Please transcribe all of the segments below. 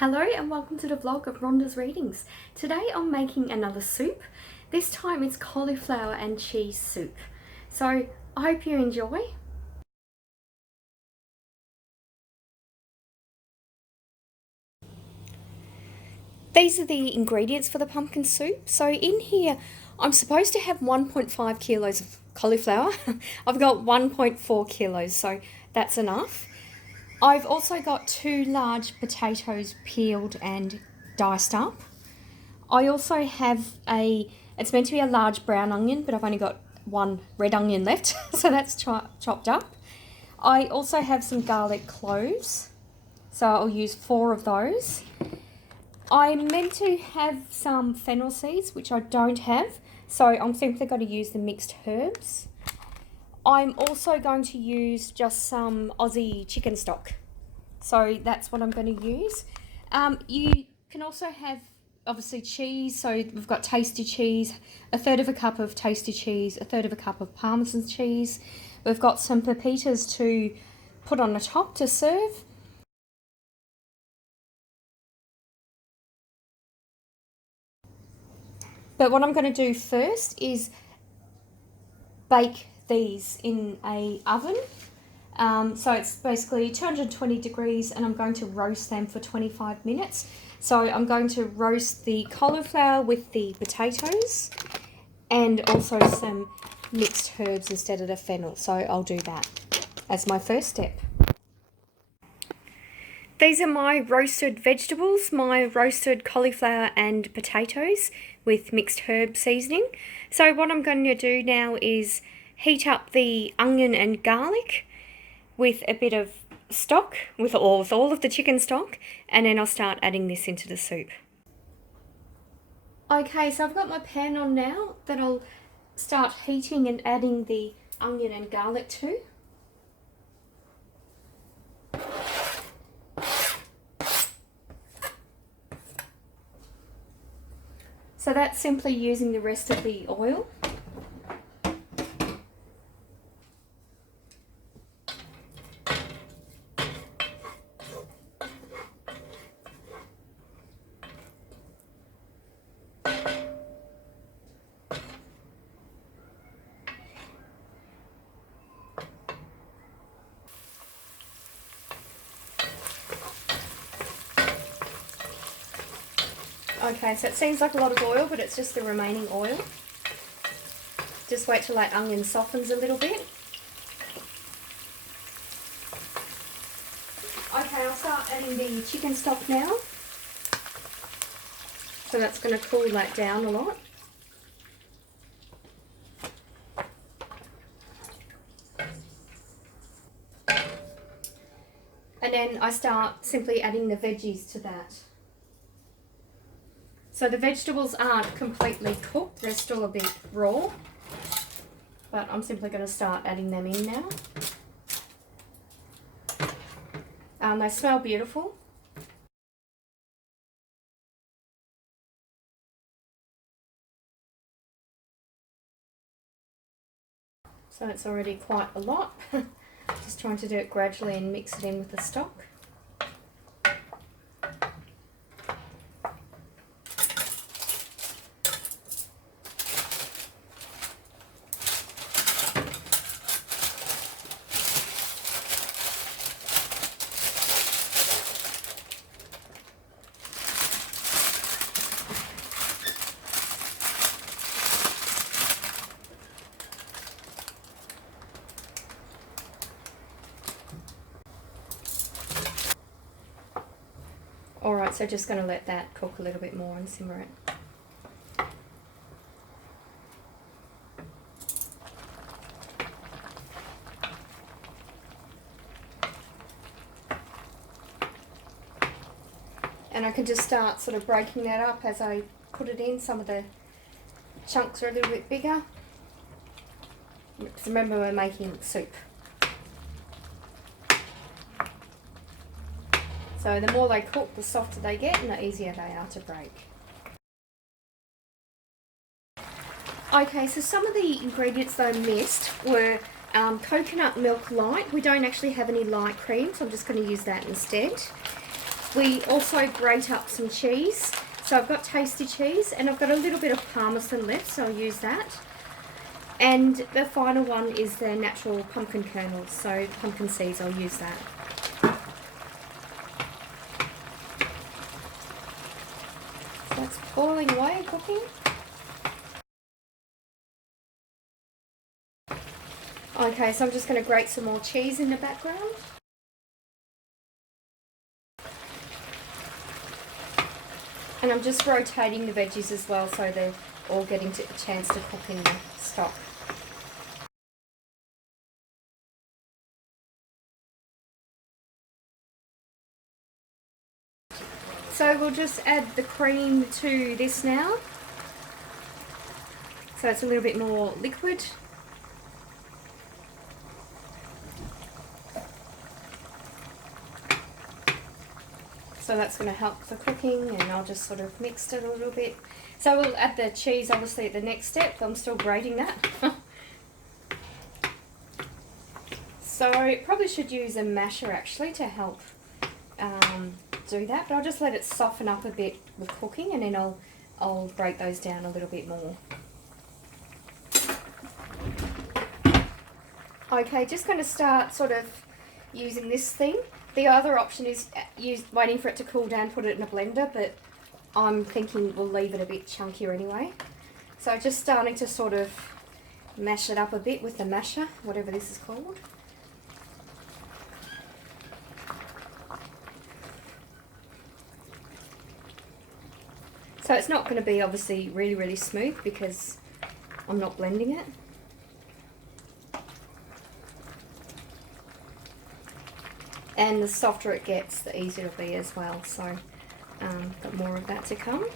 Hello and welcome to the vlog of Rhonda's Readings. Today I'm making another soup. This time it's cauliflower and cheese soup. So I hope you enjoy. These are the ingredients for the pumpkin soup. So in here I'm supposed to have 1.5 kilos of cauliflower. I've got 1.4 kilos, so that's enough. I've also got 2 large potatoes peeled and diced up. I also have it's meant to be a large brown onion, but I've only got 1 red onion left, so that's chopped up. I also have some garlic cloves, so I'll use 4 of those. I'm meant to have some fennel seeds, which I don't have, so I'm simply going to use the mixed herbs. I'm also going to use just some Aussie chicken stock. So that's what I'm going to use. You can also have, obviously, cheese. So we've got tasty cheese, 1/3 cup of tasty cheese, 1/3 cup of Parmesan cheese. We've got some pepitas to put on the top to serve. But what I'm going to do first is bake these in a oven. So it's basically 220 degrees and I'm going to roast them for 25 minutes. So I'm going to roast the cauliflower with the potatoes and also some mixed herbs instead of the fennel. So I'll do that as my first step. These are my roasted vegetables, my roasted cauliflower and potatoes with mixed herb seasoning. So what I'm going to do now is heat up the onion and garlic with a bit of stock, with all of the chicken stock, and then I'll start adding this into the soup. Okay, so I've got my pan on now that I'll start heating and adding the onion and garlic to. So that's simply using the rest of the oil. Okay, so it seems like a lot of oil, but it's just the remaining oil. Just wait till that onion softens a little bit. Okay, I'll start adding the chicken stock now. So that's going to cool that down a lot. And then I start simply adding the veggies to that. So the vegetables aren't completely cooked, they're still a bit raw, but I'm simply going to start adding them in now. They smell beautiful. So it's already quite a lot. Just trying to do it gradually and mix it in with the stock. Alright, so just going to let that cook a little bit more and simmer it. And I can just start sort of breaking that up as I put it in. Some of the chunks are a little bit bigger. Because remember, we're making soup. So the more they cook, the softer they get and the easier they are to break. Okay, so some of the ingredients that I missed were coconut milk light. We don't actually have any light cream, so I'm just going to use that instead. we also grate up some cheese. So I've got tasty cheese and I've got a little bit of parmesan left, so I'll use that. And the final one is the natural pumpkin kernels, so pumpkin seeds, I'll use that. So that's boiling away, cooking. Okay, so I'm just going to grate some more cheese in the background. And I'm just rotating the veggies as well, so they're all getting a chance to cook in the stock. So we'll just add the cream to this now. So it's a little bit more liquid. So that's going to help the cooking, and I'll just sort of mix it a little bit. So we'll add the cheese obviously at the next step. I'm still grating that. So probably should use a masher actually to help do that, but I'll just let it soften up a bit with cooking, and then I'll break those down a little bit more. Okay, just going to start sort of using this thing. The other option is waiting for it to cool down, put it in a blender, but I'm thinking we'll leave it a bit chunkier anyway. So just starting to sort of mash it up a bit with the masher, whatever this is called. So it's not going to be obviously really, really smooth because I'm not blending it. And the softer it gets, the easier it'll be as well. So, got more of that to come.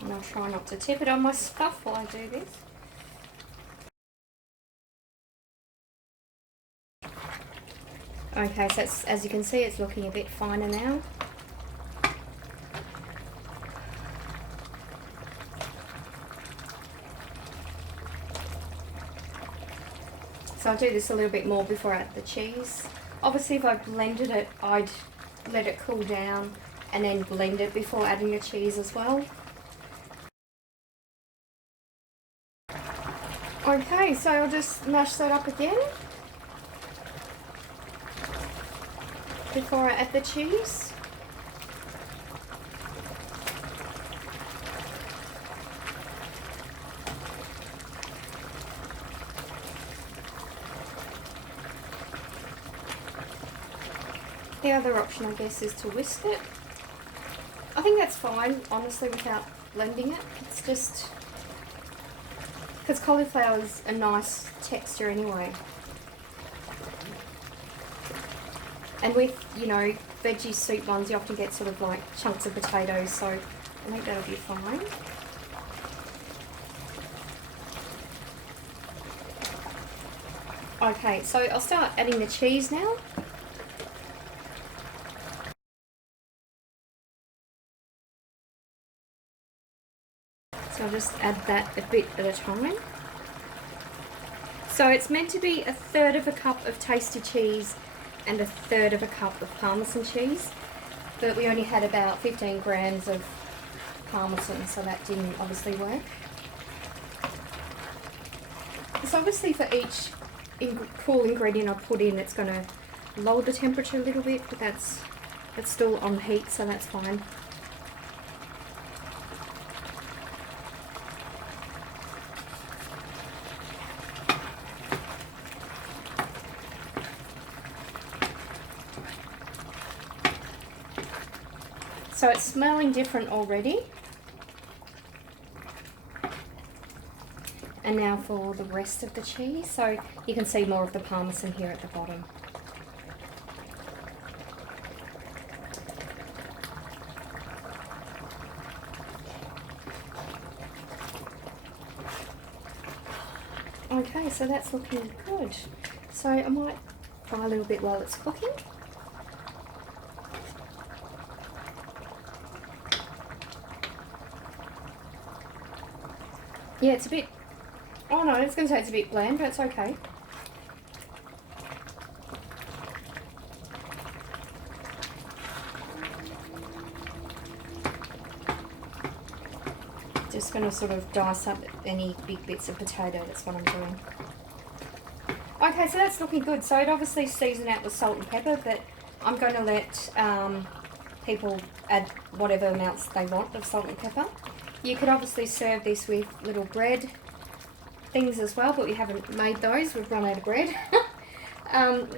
And I'll try not to tip it on my stuff while I do this. Okay, so it's, as you can see, it's looking a bit finer now. So I'll do this a little bit more before I add the cheese. Obviously if I blended it, I'd let it cool down and then blend it before adding the cheese as well. Okay, so I'll just mash that up again before I add the cheese. The other option, I guess, is to whisk it. I think that's fine, honestly, without blending it. It's just because cauliflower is a nice texture anyway. And with, you know, veggie soup ones, you often get sort of like chunks of potatoes, so I think that'll be fine. Okay, so I'll start adding the cheese now. So I'll just add that a bit at a time. So it's meant to be 1/3 of a cup of tasty cheese and 1/3 of a cup of Parmesan cheese, but we only had about 15 grams of Parmesan, so that didn't obviously work. So obviously for each cool ingredient I put in, it's going to lower the temperature a little bit, but that's still on heat, so that's fine. So it's smelling different already. And now for the rest of the cheese. So you can see more of the Parmesan here at the bottom. Okay, so that's looking good. So I might fry a little bit while it's cooking. Yeah, it's a bit, oh no, it's going to say it's a bit bland, but it's okay. Just going to sort of dice up any big bits of potato, that's what I'm doing. Okay, so that's looking good. So it obviously seasoned out with salt and pepper, but I'm going to let people add whatever amounts they want of salt and pepper. You could obviously serve this with little bread things as well, but we haven't made those. We've run out of bread.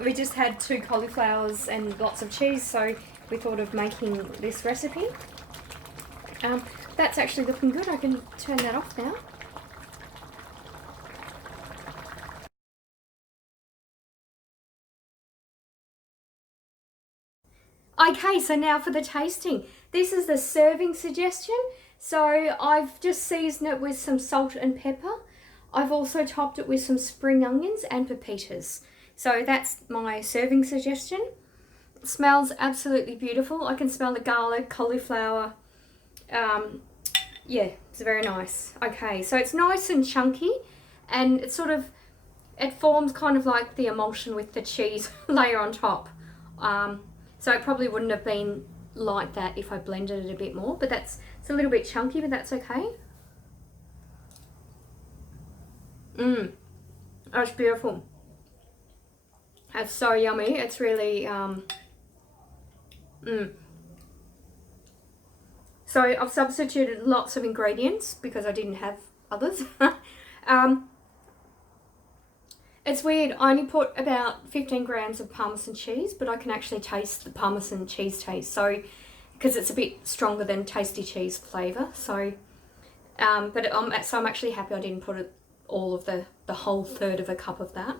We just had 2 cauliflowers and lots of cheese, so we thought of making this recipe. That's actually looking good. I can turn that off now. Okay, so now for the tasting. This is the serving suggestion. So I've just seasoned it with some salt and pepper. I've also topped it with some spring onions and pepitas. So that's my serving suggestion. It smells absolutely beautiful. I can smell the garlic, cauliflower. Yeah, it's very nice. Okay, so it's nice and chunky, and it sort of, it forms kind of like the emulsion with the cheese layer on top. So it probably wouldn't have been like that if I blended it a bit more, but it's a little bit chunky, but that's okay. That's beautiful. That's so yummy. It's really, So I've substituted lots of ingredients because I didn't have others. It's weird, I only put about 15 grams of Parmesan cheese, but I can actually taste the Parmesan cheese taste. So, because it's a bit stronger than tasty cheese flavour. So, so I'm actually happy I didn't put all of the whole third of a cup of that.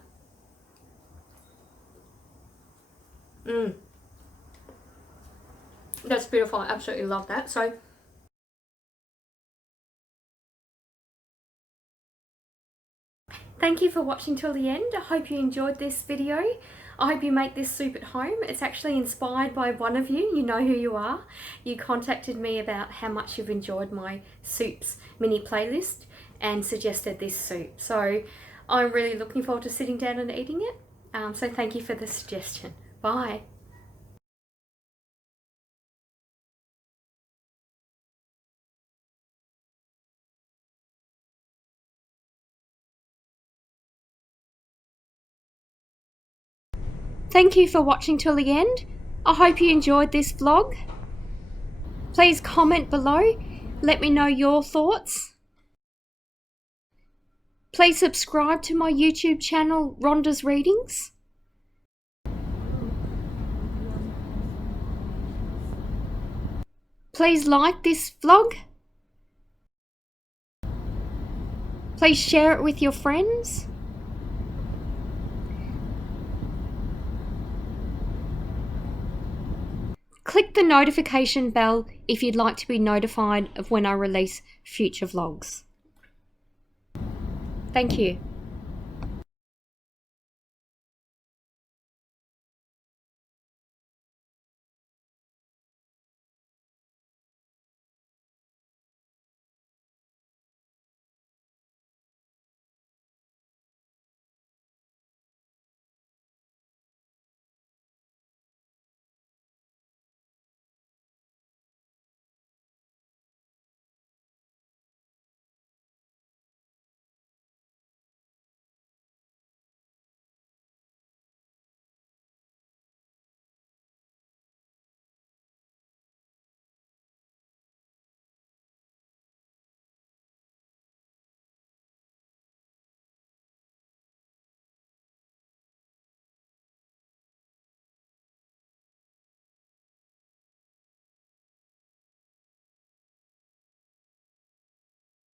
That's beautiful. I absolutely love that. So, thank you for watching till the end. I hope you enjoyed this video. I hope you make this soup at home. It's actually inspired by one of you. You know who you are. You contacted me about how much you've enjoyed my soups mini playlist and suggested this soup. So I'm really looking forward to sitting down and eating it. So thank you for the suggestion. Bye. Thank you for watching till the end. I hope you enjoyed this vlog. Please comment below. Let me know your thoughts. Please subscribe to my YouTube channel, Rhonda's Readings. Please like this vlog. Please share it with your friends. Click the notification bell if you'd like to be notified of when I release future vlogs. Thank you.